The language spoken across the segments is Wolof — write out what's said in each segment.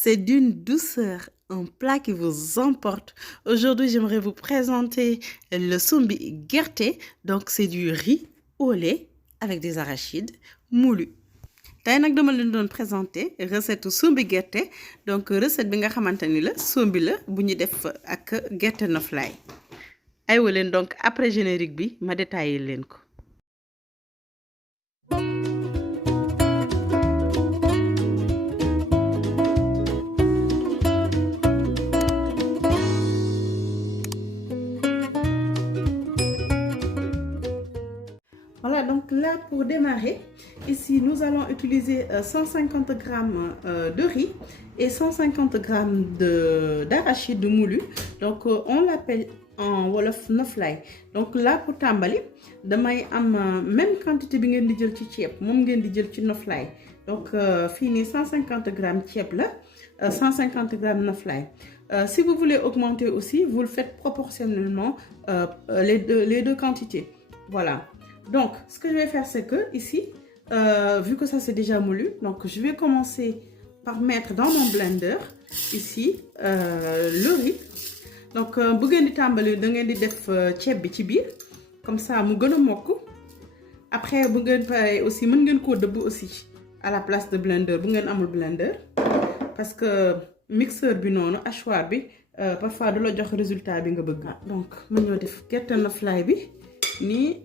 C'est d'une douceur, un plat qui vous emporte. Aujourd'hui, j'aimerais vous présenter le sombi guerté. Donc, c'est du riz au lait avec des arachides moulus. tey nag dama leen doon présenter recette sombi gerte donc recette bi nga xamante ni la sombi la bu ñu def ak gerte noflaay aywa leen donc après générique bi ma détaillé leen ko. Voilà, donc là pour démarrer, ici nous allons utiliser 150 g de riz et 150 g d'arachide moulu. Donc on l'appelle en wolof noflaay. Donc là pour tambali, damay am même quantité bi ngeen di jël ci ceeb moom ngeen di jël ci noflaay. Donc fii nii 150 g ceeb la 150 g noflaay. Si vous voulez augmenter aussi, vous le faites proportionnellement les deux quantités. Voilà. Donc, ce que je vais faire, c'est que ici, vu que ça c'est déjà moulu, donc je vais commencer par mettre dans mon blender, ici, le riz. Donc, bu ngeen di tàmbali da ngeen di def ceeb bi ci biir, comme ça mu gën a mokk. Après, bu ngeen paree aussi mën ngeen koo dëbb aussi à la place de blender bu ngeen amul blender, parce que mixeur bi noonu hachoir bi parfois du la jox résultat bi nga bëgg. Donc, ma ñëw def gerte noflaay bi nii.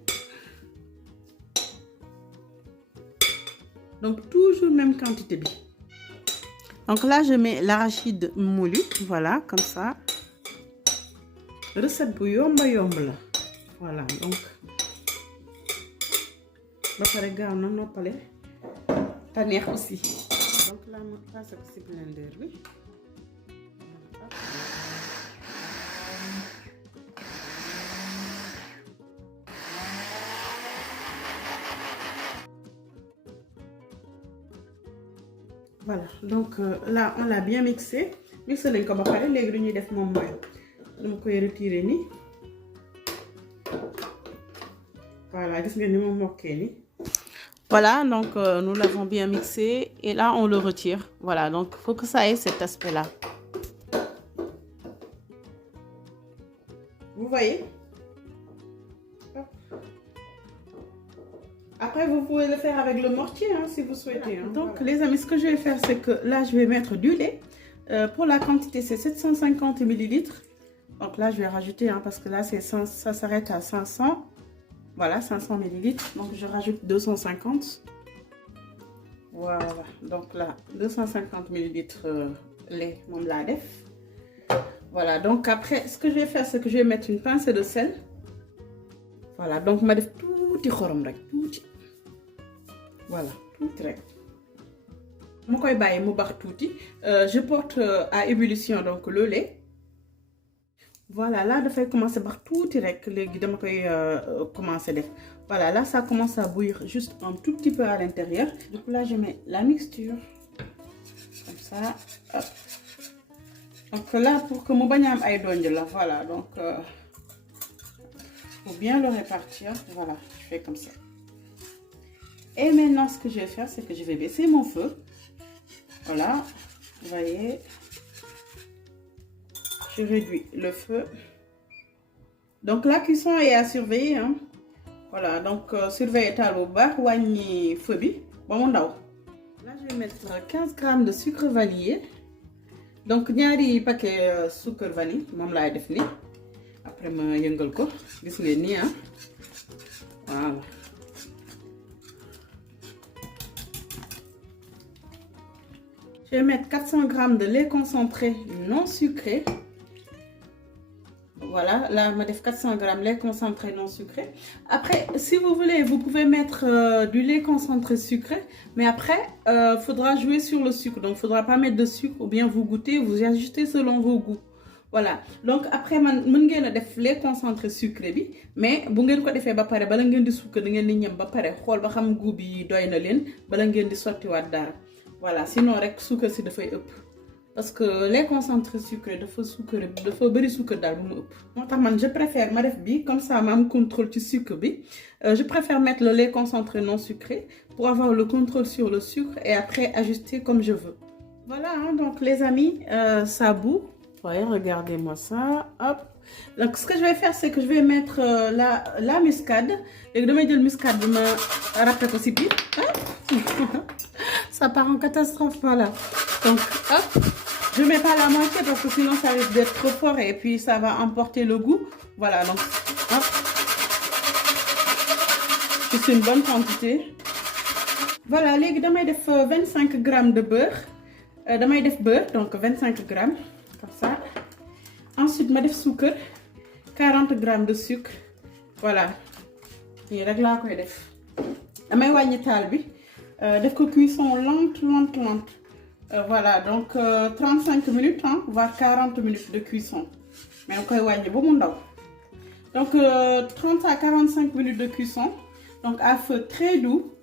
Donc toujours même quantité bi. Donc là je mets l'arachide moulu, voilà comme ça. Recette bu yomba yomb la. Voilà donc ba pare gaaw na noppale te neex aussi. Donc là ma passe ko ci blender bi. Voilà, donc là on l'a bien mixé. Mixé nañ ko ba pare léegi lu ñuy def moom mooy dama koy retirer nii. Voilà, gis ngeen ni moom mokkee nii. Voilà, donc nous l'avons bien mixé et là on le retire. Voilà, donc il faut que ça ait cet aspect-là. Vous voyez? Après, vous pouvez le faire avec le mortier hein, si vous souhaitez. Hein. Donc, voilà. Les amis, ce que je vais faire, c'est que là, je vais mettre du lait. Pour la quantité, c'est 750 ml. Donc là, je vais rajouter, hein, parce que là, ça s'arrête à 500. Voilà, 500 ml. Donc, je rajoute 250. Voilà. Donc là, 250 ml lait, mon ladef. Voilà. Donc après, ce que je vais faire, c'est que je vais mettre une pincée de sel. Voilà. Donc, je vais mettre tout petit xorom rek, tout. Voilà, tout rek. Je koy bàyyi mu bax tuuti. Je porte à ébullition donc le lait. Voilà, là dafay commencer bax tuuti rek léegi dama koy commencer def. Voilà, là ça commence à bouillir juste un tout petit peu à l'intérieur. Du coup là je mets la mixture comme ça. Hop. Donc là pour que mu bañ a am ay donj la, voilà donc faut bien le répartir. Voilà, je fais comme ça. Et maintenant, ce que je vais faire, c'est que je vais baisser mon feu. Voilà, vous voyez. Je réduis le feu. Donc, la cuisson est à surveiller. Hein. Voilà, donc, surveillez taal bu baax wàññi feu bi ba mu ndaw. Là, je vais mettre 15 g de sucre vanillé. Donc, ñaari paquet sucre vanille, moom laay def nii. Après, ma yëngal ko. Gis ngeen nii, hein. Voilà. Je vais mettre 400 g de lait concentré non sucré. Voilà, là, je vais 400 g de lait concentré non sucré. Après, si vous voulez, vous pouvez mettre du lait concentré sucré. Mais après, il faudra jouer sur le sucre. Donc, il ne faudra pas mettre de sucre ou bien vous goûtez, vous ajustez selon vos goûts. Voilà, donc après, vous pouvez def lait concentré sucré bi, mais bu ngeen ko defee ba pare bala ngeen di sucre da ngeen di ñam ba pare xool ba xam goût bi doy na leen bala ngeen di sottiwaat dara. Voilà, sinon rek sucre si dafay ëpp parce que lait concentré sucré dafa bëri sucre daal bu mu ëpp. Moo tax man je préfère ma def bi comme ça ma am contrôle ci sucre bi. Je préfère mettre le lait concentré non sucré pour avoir le contrôle sur le sucre et après ajuster comme je veux. Voilà, hein, donc les amis, ça bout. Voyez, regardez-moi ça. Hop. Donc ce que je vais faire, c'est que je vais mettre la muscade. Et je vais mettre la muscade, je me rappelle aussi plus. Ça part en catastrophe, voilà. Donc, hop. Je ne mets pas la moitié parce que sinon ça risque d'être trop fort et puis ça va emporter le goût. Voilà, donc, hop. C'est une bonne quantité. Voilà, les gars, je vais faire 25 grammes de beurre. Je vais faire beurre, donc 25 grammes, comme ça. Ensuite, je vais faire sucre, 40 grammes de sucre. Voilà. Et là, je vais faire. Je vais faire une cuisson lente. Voilà, donc 35 minutes, hein, voire 40 minutes de cuisson. Mais on va faire donc 30 à 45 minutes de cuisson. Donc à feu très doux.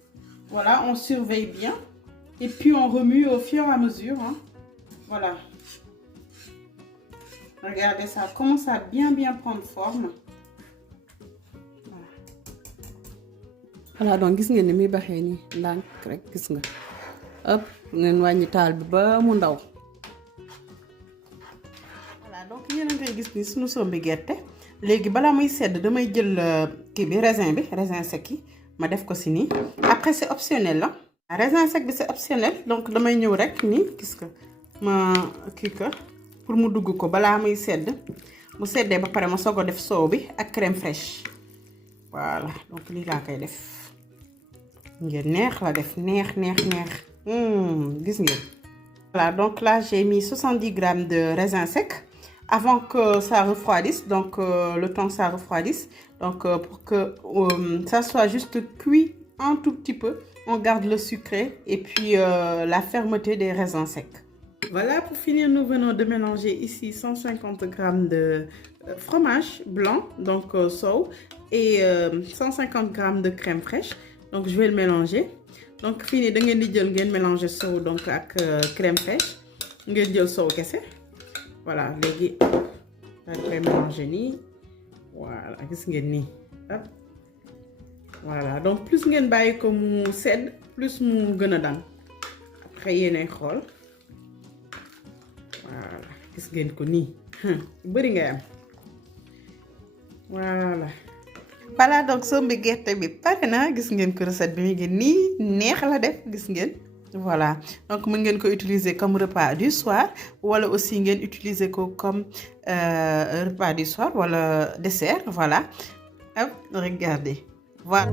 Voilà, on surveille bien. Et puis on remue au fur et à mesure. Hein. Voilà. Regardez ça, commence à bien prendre forme. Voilà, donc gis ngeen ni muy baxee nii ndànk rek gis nga. Hop, ngeen wàññi taal bi ba mu ndaw. Voilà, donc yéen a ngi gis ni sunu sombi gerte. Léegi balaa muy sedd damay jël kii bi raisin sec yi ma def ko si nii. Après c'est optionnel la. Raisin sec bi c'est optionnel, donc damay ñëw rek nii gis nga ma kii ko pour mu dugg ko balaa muy sedd. Bu seddee ba pare ma soog a def soow bi ak crème fraîche. Voilà, donc lii laa koy def. Ngeen neex la def neex. Gis ngeen. Voilà, donc là j'ai mis 70 grammes de raisin sec avant que ça refroidisse, donc le temps que ça refroidisse, donc pour que ça soit juste cuit un tout petit peu, on garde le sucré et puis la fermeté des raisins secs. Voilà, pour finir, nous venons de mélanger ici 150 grammes de fromage blanc, donc sow, et 150 grammes de crème fraîche. Donc je vais le mélanger. Donc fini, vous allez mélanger sow donc avec crème fraîche. Vous allez sow kessé. Voilà, les gars, vous allez mélanger ni. Voilà, qu'est-ce que ni. Voilà, donc plus vous allez comme sed, plus vous allez après vous allez xol. Voilà, gis ngeen ko nii bëri ngay am. Voilà, donc sombi gerte bi pare na, gis ngeen ko recette bi mi ngi nii neex la def, gis ngeen. Voilà, donc mën ngeen ko utiliser comme repas du soir wala aussi ngeen utiliser ko comme repas du soir wala dessert, voilà. Hop, regardez. Voilà.